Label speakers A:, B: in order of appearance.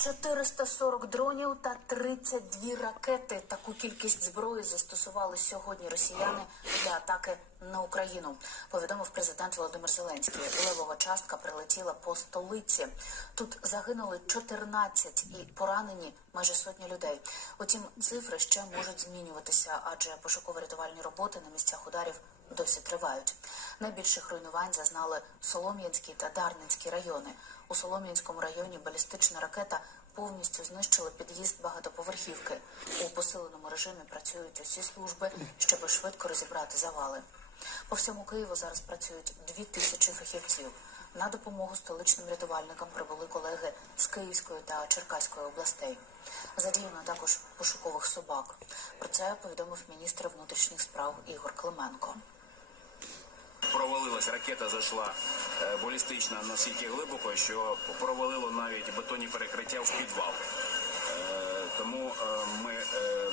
A: 440 дронів та 32 ракети. Таку кількість зброї застосували сьогодні росіяни для атаки на Україну. Повідомив президент Володимир Зеленський. Левова частка прилетіла по столиці. Тут загинули 14 і поранені майже сотні людей. Утім, цифри ще можуть змінюватися, адже пошуково-рятувальні роботи на місцях ударів досі тривають. Найбільших руйнувань зазнали Солом'янський та Дарницький райони. У Солом'янському районі балістична ракета повністю знищила під'їзд багатоповерхівки. У посиленому режимі працюють усі служби, щоб швидко розібрати завали. По всьому Києву зараз працюють дві тисячі фахівців. На допомогу столичним рятувальникам прибули колеги з Київської та Черкаської областей. Задіяно також пошукових собак. Про це повідомив міністр внутрішніх справ Ігор Клименко.
B: Провалилась ракета, зайшла балістично настільки глибоко, що провалило навіть бетонні перекриття в підвал. Е, Тому е, ми е,